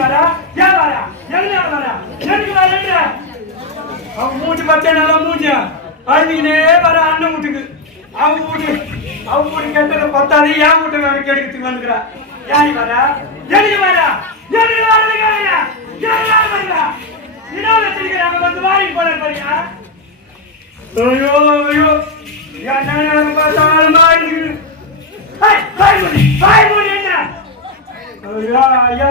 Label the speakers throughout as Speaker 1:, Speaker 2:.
Speaker 1: வரா ஏன் வரா எங்க வரா எதுக்கு வரேன்ற அவன் மூஞ்சி பார்த்தா நல்லா மூஞ்சியா? அழுவினே வர அண்ணன் வீட்டுக்கு. அவங்க வீட்டு அவங்க வீட்டு கெட்டதை பத்தாது என் வீட்டை வேற கெடுக்கிறதுக்கு வந்துக்கிறா? யாரு வரா எதுக்கு வரா எதுக்கு வரதுக்கு வரா வரா இடம் வச்சிருக்கிறாங்க வந்து போல பாருங்க ஐயோ ஐயோ. என்ன பார்த்தாலும் மாறிடுது ஐயா ஐயா.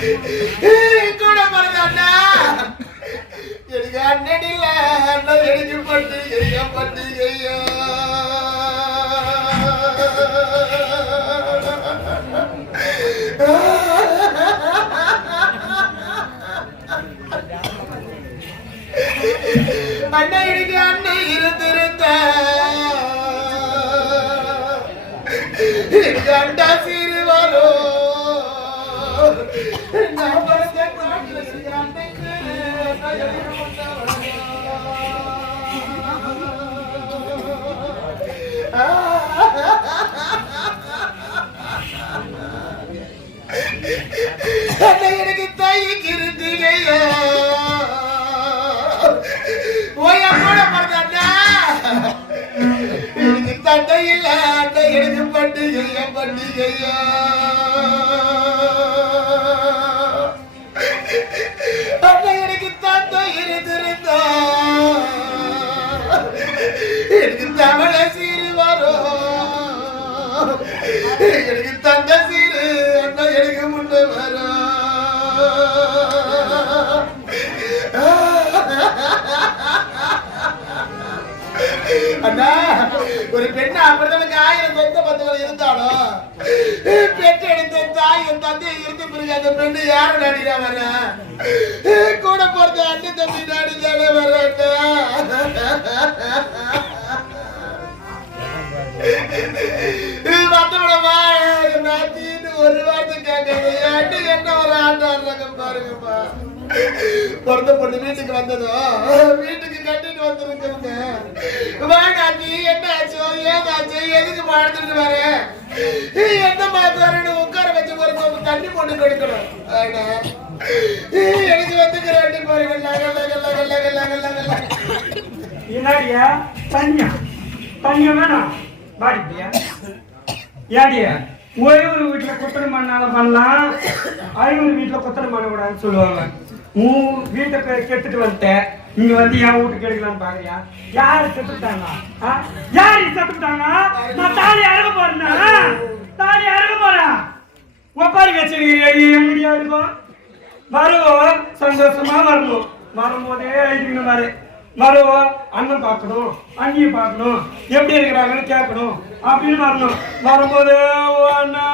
Speaker 2: கூட பிறந்த அண்ணா. எனக்கு அண்ணன் இல்ல. அண்ணன் எனக்கு பட்டு ஐயா. எனக்கு தாய்க்கு இருந்தீங்கய்யா ஓயா கூட பிறந்த எனக்கு தந்தை இல்ல எனக்கு பண்டிகையா பண்டிகையா எனக்கு தமிழ சீரு வரும் எனக்கு தந்த சீரு அண்ணா எனக்கு முன்ன வரும் அண்ணா ஒரு பெண் அமிர்தனுக்கு ஆயிரம் சொந்த பந்தங்கள் இருந்தாலும் பெற்றெடுத்த தாய் என் தந்தையை இருந்து பிறகு அந்த பெண்ணு யார நடிகா வர? கூட போறது அண்ணன் தம்பி நாடி தானே வர என்ன ஒரு ஆண்டாடுறாங்க பாருங்கப்பா பிறந்த பொண்ணு வீட்டுக்கு வந்ததும் வீட்டுக்கு கட்டிட்டு வந்திருக்கவங்க வாடாச்சி என்ன ஆச்சோ ஏதாச்சு? எதுக்கு வாழ்ந்துட்டு வர? என்ன உட்கார வச்சு ஒரு கோப்பு தண்ணி பொண்ணு கொடுக்கணும். எனக்கு வந்துக்கிற ரெண்டு பாருங்க. லக லக லக.
Speaker 1: என்னடியா தனியா தனியா வேணாம். பாடிப்பியா ஏடியா ஒரே ஒரு வீட்டுல குத்தனை பண்ணால பண்ணலாம் ஐநூறு வீட்டில் குத்தனை பண்ணக்கூடாதுன்னு சொல்லுவாங்க. உன் வீட்டை கெ- கெடுத்துட்டு வந்துட்டேன். நீங்க வந்து என் வீட்டுக்கு எடுக்கலாம்னு பாக்குறியா? யாரு செத்துட்டாங்க ஆ? யாரு செத்துட்டாங்க நான் தாலி அறுக்க போறேன் தாலி அறுக்க போறேன். ஒப்பாரி வச்சிருக்கீங்க எங்கடியா இருக்கும்? வருவோம். சந்தோஷமா வரணும் வரும்போதே எழுதிக்கணும் மாதிரி வருவோம் அண்ணன் பார்க்கணும் அண்ணியை பார்க்கணும் எப்படி இருக்கிறாங்கன்னு கேட்கணும் அப்படின்னு வரணும். வரும்போது ஓ அண்ணா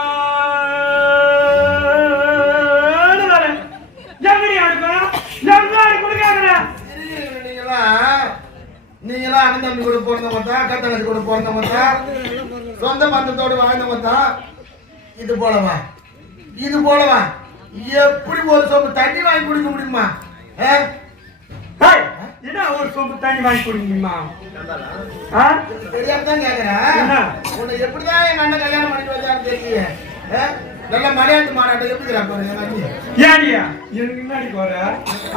Speaker 1: வரேன் எப்படி இருக்கும்
Speaker 2: நீங்களா? அண்ணன் தம்பி கூட பிறந்தவங்க தான் கத்தனத்து கூட பிறந்தவங்க தான் சொந்த மந்தத்தோடு வாழ்ந்தவங்க தான் இது போலவா? இது போலவா? எப்படி ஒரு சொம்பு தண்ணி வாங்கி குடிக்க முடியுமா? ஏ
Speaker 1: என்ன ஒரு சொம்பு தண்ணி வாங்கி கொடுங்கம்மா?
Speaker 2: தெரியாம தான் கேக்குறேன்? உன்னை எப்படிதான் எங்க அண்ணன் கல்யாணம் பண்ணிட்டு வந்தான்னு தெரியல? நல்ல மலையாட்டு மாநாட்டம் எப்படி
Speaker 1: ஏடியா எனக்கு முன்னாடி போற?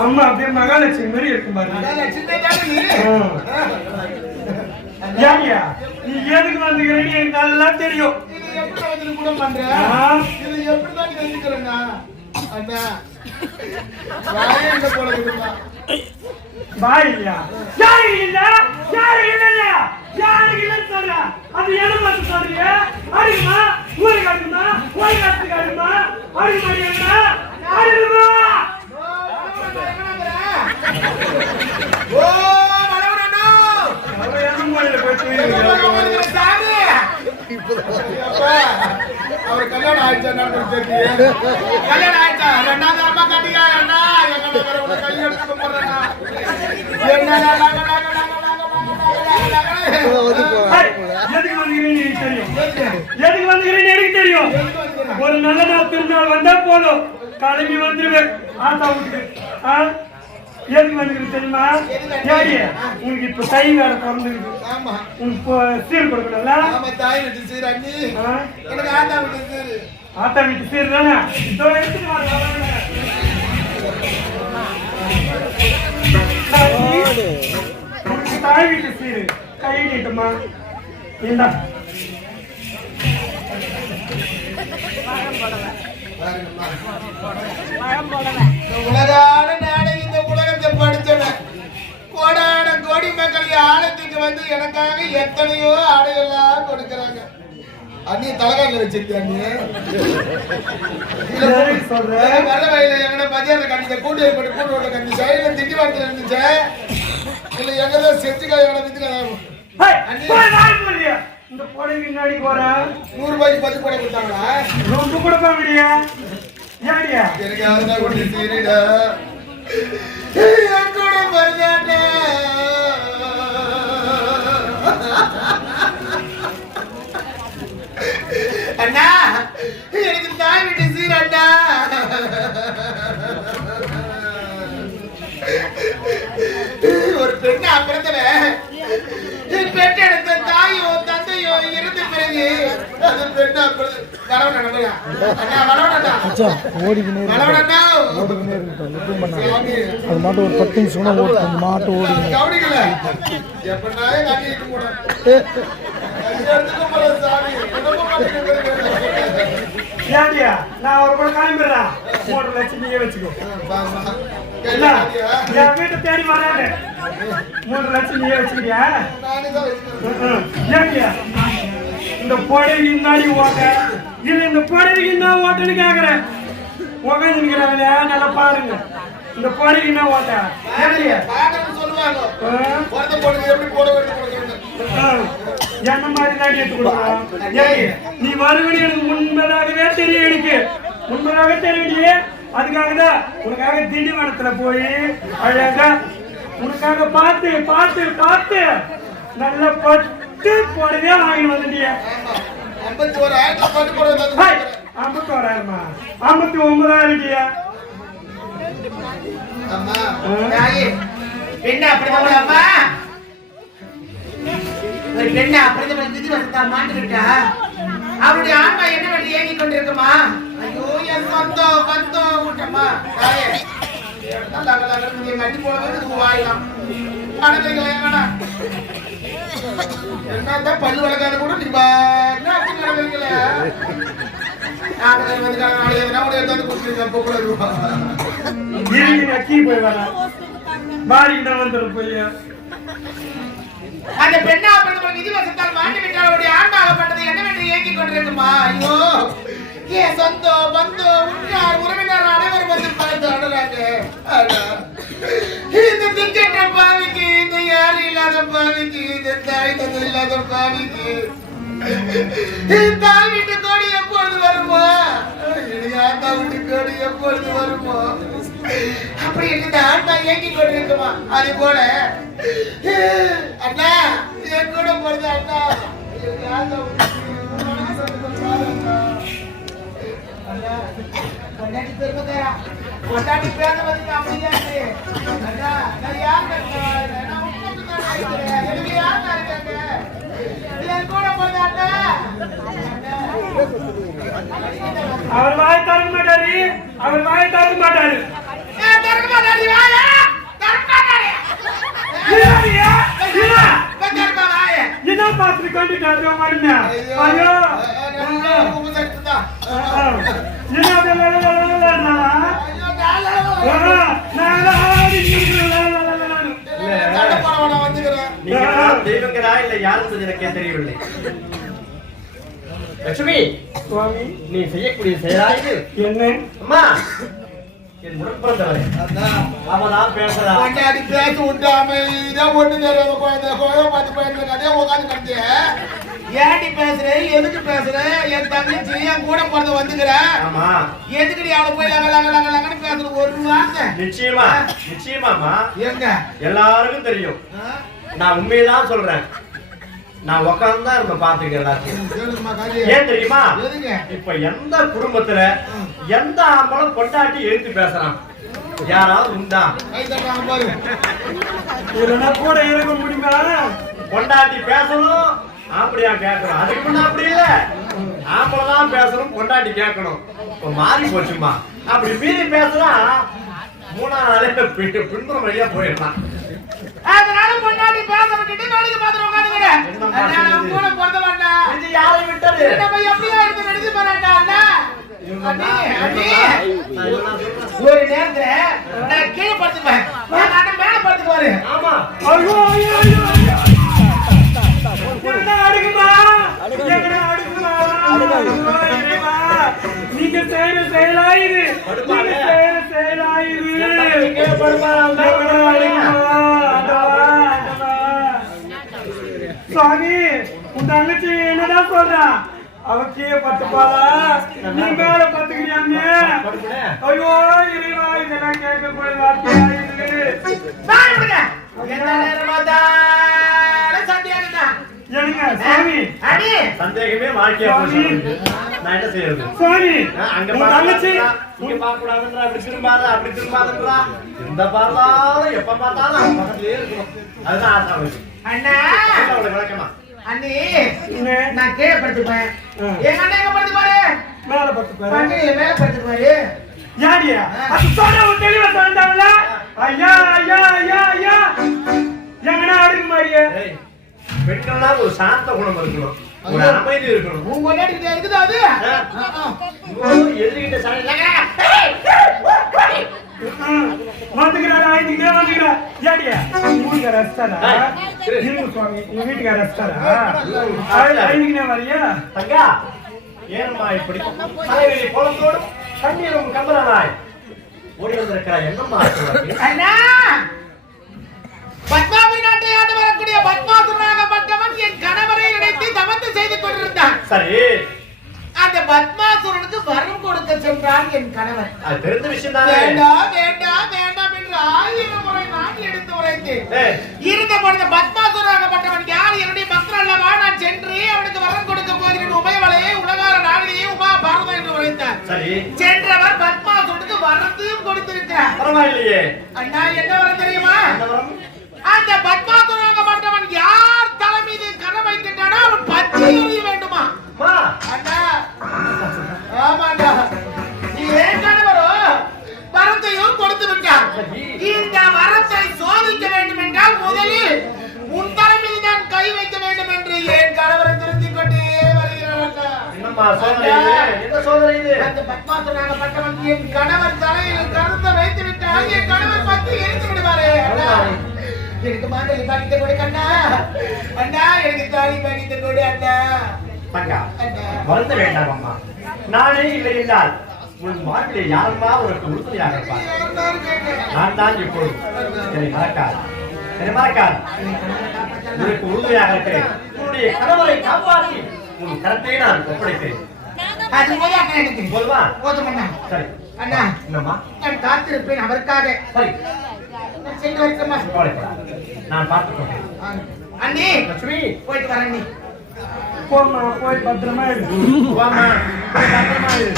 Speaker 1: அம்மா அப்படியே மகாலட்சுமி மாதிரி இருக்கும் பாருங்க
Speaker 2: தானே நீ?
Speaker 1: எதுக்கு வந்துக்கிறேன்னு எனக்கு நல்லா தெரியும்.
Speaker 2: கூட பண்ற
Speaker 1: ஆ.
Speaker 2: இது எப்படி தான் தெரிஞ்சுக்கிறேன்னா அண்ணா போல
Speaker 1: பாய் இல்லையா யாரு இல்ல? யாரு இல்ல யாரு இல்லன்னு சொல்ற? அது என்ன பார்த்து சொல்றீங்க அடிக்குமா ஊருக்கு அடிக்குமா ஊருக்கு அடிச்சுக்கு அடிக்குமா அடிக்குமா என்ன மொழியில
Speaker 2: அவர் கல்யாணம் ஆயிடுச்சா? கல்யாணம் ஆயிடுச்சா ரெண்டாவது அம்மா கட்டிக்கா? அண்ணா
Speaker 1: எதுக்கு வந்துக்கிறீங்க எனக்கு தெரியும் எதுக்கு வந்துக்கிறீன்னு எனக்கு தெரியும் ஒரு நல்ல நாள் திருநாள் வந்தா போதும் கிளம்பி வந்துருவேன் ஆத்தா வீட்டுக்கு ஆ? எதுக்கு வந்துக்கிறது தெரியுமா ஏடி உனக்கு இப்ப கை வேற பிறந்துருக்கு உனக்கு சீர் கொடுக்கணும்ல
Speaker 2: ஆத்தா வீட்டு சீர்
Speaker 1: தானே இதோ எடுத்துட்டு தாய் வீட்டு சீரு. கை நீட்டுமா? இந்தா.
Speaker 2: இந்த உலகான நாடை இந்த உலகத்தை படித்தவன். கோடான கோடி மக்கள் ஆலயத்துக்கு வந்து எனக்காக எத்தனையோ ஆடைகள்லாம் கொடுக்கறாங்க. அண்ணி தலைகாலில் வச்சிருக்கேன் அண்ணி?
Speaker 1: எதுக்கு சொல்ற?
Speaker 2: வர வயல எங்கட மதியானம் கண்டிச்ச கூட்டு ஏற்பட்டு கூட்டு ஓட்ட கண்டிச்ச சைடுல திண்டி வாரத்தில் இருந்துச்சு. இல்ல எங்கதான் செஞ்சுக்காய்
Speaker 1: வாய் மூடியா. இந்த புடவை பின்னாடி போறேன்
Speaker 2: நூறு ரூபாய்க்கு பத்து கூட கொடுத்தாங்களா?
Speaker 1: ரொம்ப கொடுப்பா முடியா ஏடியா?
Speaker 2: எனக்கு யாருன்னா கொண்டு சீரிடா? என் கூட வருதானே
Speaker 3: அது மாட்டும் ஒரு பத்து நிமிஷம் கூட அந்த மாட்டு
Speaker 1: நான் ஒரு கிளம்பிடுறேன். லட்சம் நீங்க வச்சுக்கோ. இல்ல என் வீட்டை தேடி வராது லட்சம் நீங்க இந்த புடவை முன்னாடி ஓட்ட. இது இந்த புடவைக்கு என்ன ஓட்டன்னு கேக்குறேன். உட்காந்து நிக்கிறாங்களே நல்லா பாருங்க. இந்த புடவைக்கு என்ன ஓட்ட. என்ன மாதிரி தான் எடுத்து கொடுக்கலாம் ஏய், நீ வருவடி எனக்கு முன்பதாகவே தெரியும் எனக்கு. முன்பதாக தெரியுடியே அதுக்காக தான் உனக்காக திண்டிவனத்துல போய் அழகா உனக்காக பார்த்து பார்த்து பார்த்து. நல்ல பட்டு போடவே வாங்கி வந்துட்டிய.
Speaker 2: ஐம்பத்தி
Speaker 1: ஓராயிரமா ஐம்பத்தி ஒன்பதாயிரம்
Speaker 2: அம்மா
Speaker 4: அப்படிதான் ஒரு பெண்ணு அப்படிதான் அவருடைய ஆன்மா என்ன வேண்டி ஏங்கி கொண்டிருக்குமா
Speaker 2: ஐயோ என் பந்தம் பந்தம் விட்டம்மா தாயே எங்க அடி என்னதான் பல்லு வளர்க்காத கூட நீ
Speaker 4: அந்த பெண்ணா அப்படிதான் விதி வசத்தால் மாட்டி விட்டால் அவருடைய ஆன்மாகப்பட்டது என்ன வேண்டி ஏங்கி கொண்டிருக்குமா?
Speaker 2: ஐயோ. ஏன் சொந்தம் பந்தோ உற்றார் உறவினர் அனைவரும் வந்து பார்த்து அடலாங்க இந்த திக்கற்ற பாவிக்கு இந்த யாரு இல்லாத பாவிக்கு இந்த தாய் தந்தை இல்லாத பாவிக்கு. தாய் வீட்டு கோடி எப்பொழுது வருமோ? என்னுடைய ஆத்தா வீட்டு கோடி எப்பொழுது வருமோ? அப்படி இந்த ஆன்மா ஏங்கி கொண்டிருக்குமா? அது போல. அண்ணா என் கூட போறது அண்ணா ஆத்தா
Speaker 4: பொண்டாட்டி பெருமைக்காரா பொண்டாட்டி பேர வந்து அமைதியாச்சு யார் எனக்கு யாருடா இருக்காங்க? என் கூட பிறந்த
Speaker 1: அவர் வாய் திறக்க மாட்டாரு. அவர் வாய் திறக்க மாட்டாரு.
Speaker 4: ஏய், திறக்க மாட்டாடி, வாயா?
Speaker 1: என்ன பார்த்து கொண்டு மாட்டீங்க ஐயோ. என்ன
Speaker 5: தெய்வங்களா இல்லை யார் என்பது எனக்கே தெரியவில்லை லட்சுமி
Speaker 1: சுவாமி.
Speaker 5: நீ செய்யக்கூடிய செயலா இது?
Speaker 1: என்ன?
Speaker 5: அம்மா என் உடன்பிறந்தவரே அவதான் பேசுறா.
Speaker 2: கொண்டாடி பேச விட்டாம இதான் ஒண்ணு தெரியாத குழந்தை குழந்தை பார்த்து போயிட்டு அதே உட்காந்து கிடந்திய
Speaker 4: ஏன்டி பேசுற? எதுக்கு பேசுற? என் தங்கச்சி என் கூட பிறந்து வந்துக்கிற.
Speaker 5: ஆமா.
Speaker 4: எதுக்குடி அவளை போய் லங்க லங்க லங்க லங்கன்னு பேசுற? ஒரு வார்த்தை.
Speaker 5: நிச்சயமா நிச்சயமாமா
Speaker 4: எங்க?
Speaker 5: எல்லாருக்கும் தெரியும்? நான் உண்மையதான் சொல்றேன். நான் உட்கார்ந்து தான் இருந்த பாத்துக்க எல்லாத்தையும் ஏன் தெரியுமா? இப்ப எந்த குடும்பத்துல எந்த ஆம்பளும் கொண்டாட்டி எழுத்து பேசுறான்? யாராவது உண்டா?
Speaker 1: கூட இருக்க முடியுமா?
Speaker 5: கொண்டாட்டி பேசணும் அப்படியா கேட்கணும் அதுக்கு முன்ன அப்படி இல்ல. ஆம்பளை தான் பேசணும் கொண்டாட்டி கேட்கணும். இப்ப மாறி போச்சுமா அப்படி மீறி பேசுனா மூணாவது நாளே பின்புறம் வழியா போயிடலாம்.
Speaker 4: அதனால பொண்டாட்டி பேச விட்டுட்டு வேலைக்கு பார்த்துட்டு உட்காந்துக்கிறேன்? கூட பிறந்த வேண்டாம்
Speaker 5: இது யாரை விட்டது?
Speaker 4: நம்ம எப்படியா எடுத்து நடிச்சு போறாண்டா. ஒரு நேரத்துல நான் கீழே படுத்துக்குவேன். மேல படுத்துக்குவாரு.
Speaker 5: ஆமா.
Speaker 1: ஐயோ ஐயோ ஐயோ. நீங்க செய்யற செயலாயுது நீங்க செய்யற ஆண்டவா. சுவாமி உன் தங்கச்சி என்னடா சொல்றா? அவ கீழே பத்துப்பாளா நீ மேல பத்துக்கிறியாமே
Speaker 5: படுப்புனே.
Speaker 1: ஐயோ இறைவா இதெல்லாம் கேட்க கூடிய வார்த்தையா இது? எனக்கு சுவாமி
Speaker 4: அடி
Speaker 5: சந்தேகமே வாழ்க்கையா போச்சு. நான் என்ன செய்யறது?
Speaker 1: சுவாமி
Speaker 5: ஆ, அங்க
Speaker 1: உன் தங்கச்சி.
Speaker 5: பார்க்கக்கூடாது, இங்க பார்க்கக்கூடாதுன்றா, அப்படி திரும்பாத, அப்படி திரும்பாதன்றா. எந்த பார்த்தாலும், எப்ப பார்த்தாலும் அவன் பக்கத்திலேயே இருக்கணும். அதுதான் ஆசை அவனுக்கு.
Speaker 4: அண்ணா.
Speaker 5: அவளுக்கு விளக்கமா.
Speaker 4: அண்ணி? நான் கீழே படுத்துப்பேன். எங்க அண்ணன் எங்க படுத்துப்பாரு?
Speaker 1: மேல பத்து பேரு
Speaker 4: பக்கத்துல மேல படுத்துக்குவாரு
Speaker 1: யாடியா அது சொன்ன ஒரு தெளிவா சொல்லிட்டாங்கள ஐயா ஐயா ஐயா ஐயா. எங்கடா அடுக்கு மாதிரியே
Speaker 5: ஏய், பெண்கள்னா ஒரு சாந்த குணம் இருக்கணும். ஒரு அமைதி இருக்கணும்.
Speaker 4: உன் கொண்டாடி இருக்குது அது?
Speaker 5: எதிரிகிட்ட
Speaker 1: வந்துக்கிறாரா இதுக்கே வந்துக்கிறா யாடியா உங்க ரெஸ்டாரா
Speaker 5: ஏய்,
Speaker 1: இருங்க சுவாமி உங்க வீட்டுக்கு ரெஸ்டாரா
Speaker 5: ம்.
Speaker 1: ஐந்துக்குனே வரியா?
Speaker 5: தங்கா ஏனம்மா இப்படி? தலைவிரி குளத்தோடும் கண்ணீரும் கம்பளனாய் ஓடி வந்திருக்கிறாய். என்னம்மா ஆச்சு உனக்கு?
Speaker 4: அண்ணா! பத்மாவதி நாட்டை ஆண்டு வரக்கூடிய பத்மாசுரனாகப்பட்டவன் என் கணவரை நினைத்து தவத்து செய்து கொண்டிருந்தான்.
Speaker 5: சரி.
Speaker 4: அந்த பத்மாசுரனுக்கு வரம் கொடுக்க சென்றான் என் கணவன்.
Speaker 5: அது தெரிந்த விஷயம் தானே.
Speaker 4: வேண்டாம் வேண்டாம் வேண்டாம் என்று ஆயிரம் முறை நான் எடுத்து உரைத்தேன். இருந்த பொழுது பத்மாசுராகப்பட்டவன் யார்? என்னுடைய பக்தர் அல்லவா? நான் சென்று அவனுக்கு வரம் கொடுக்க போகிறேன் உபயவளையை உலகார நாடியே உமா பாரதம் என்று உரைத்தார்.
Speaker 5: சரி.
Speaker 4: சென்றவர் பத்மாசுரனுக்கு வரத்தையும் கொடுத்திருக்கிறார்.
Speaker 5: பரவாயில்லையே.
Speaker 4: அண்ணா என்ன வரம் தெரியுமா? அந்த பத்மாசுராகப்பட்டவன் எனக்கு மாண்டலி படித்து கொடு கண்ணா. அண்ணா எனக்கு தாலி படித்து கொடு அண்ணா. அண்ணா.
Speaker 5: வருந்த வேண்டாம் அம்மா. நானே இல்லை என்றால் உன் மாட்டிலே யாரம்மா உனக்கு உறுதுணையாக இருப்பார்? நான் தான் இப்பொழுது என்னை மறக்காது. என்னை மறக்காது. உனக்கு உறுதுணையாக இருக்கிறேன். உன்னுடைய கணவரை காப்பாற்றி உன் கரத்தை நான் ஒப்படைக்கிறேன்
Speaker 4: அது போதும்
Speaker 5: சரி.
Speaker 4: அண்ணா
Speaker 5: என்னம்மா?
Speaker 4: நான் காத்திருப்பேன் அவருக்காக.
Speaker 5: சரி.
Speaker 4: நான் சென்று வரட்டுமா
Speaker 5: கவலைப்படாத. நான் பார்த்துக்கொண்டேன்
Speaker 4: அண்ணி
Speaker 5: லட்சுமி.
Speaker 4: போயிட்டு வரேன் அண்ணி.
Speaker 1: போமா போய் பத்திரமா இருக்கு.
Speaker 5: போய் பத்திரமா இரு.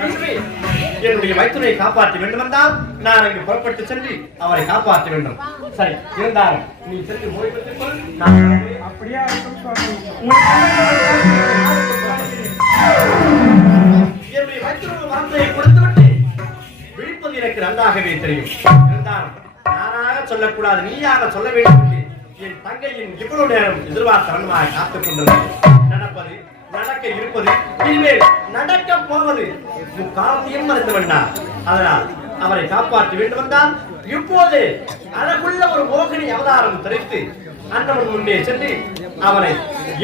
Speaker 5: லட்சுமி, என்னுடைய மைத்துனை காப்பாற்ற வேண்டும் என்றால் நான் அங்கு புறப்பட்டு சென்று அவரை காப்பாற்ற வேண்டும். சரி இருந்தாலும் நீ சென்று ஓய்வு.
Speaker 1: அப்படியே
Speaker 5: என்னுடைய மைத்துனருக்கு வார்த்தையை கொடுத்துவிட்டு விழிப்பது எனக்கு நன்றாகவே தெரியும். இருந்தாலும் நானாக சொல்லக்கூடாது நீயாக சொல்ல வேண்டும் என் தங்கையின் இவ்வளவு நேரம் எதிர்பார்த்தவனமாக காத்துக் கொண்டிருந்தேன். நடப்பது நடக்க இருப்பது இனிமேல் நடக்க போவது முக்காலத்தையும் மறந்து வேண்டாம் அதனால் அவரை காப்பாற்ற வேண்டும் என்றால் இப்போது அழகுள்ள ஒரு மோகினி அவதாரம் தெரிவித்து அண்ணவன் முன்னே சென்று அவனை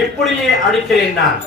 Speaker 5: எப்படியே அழிக்கிறேன் நான்.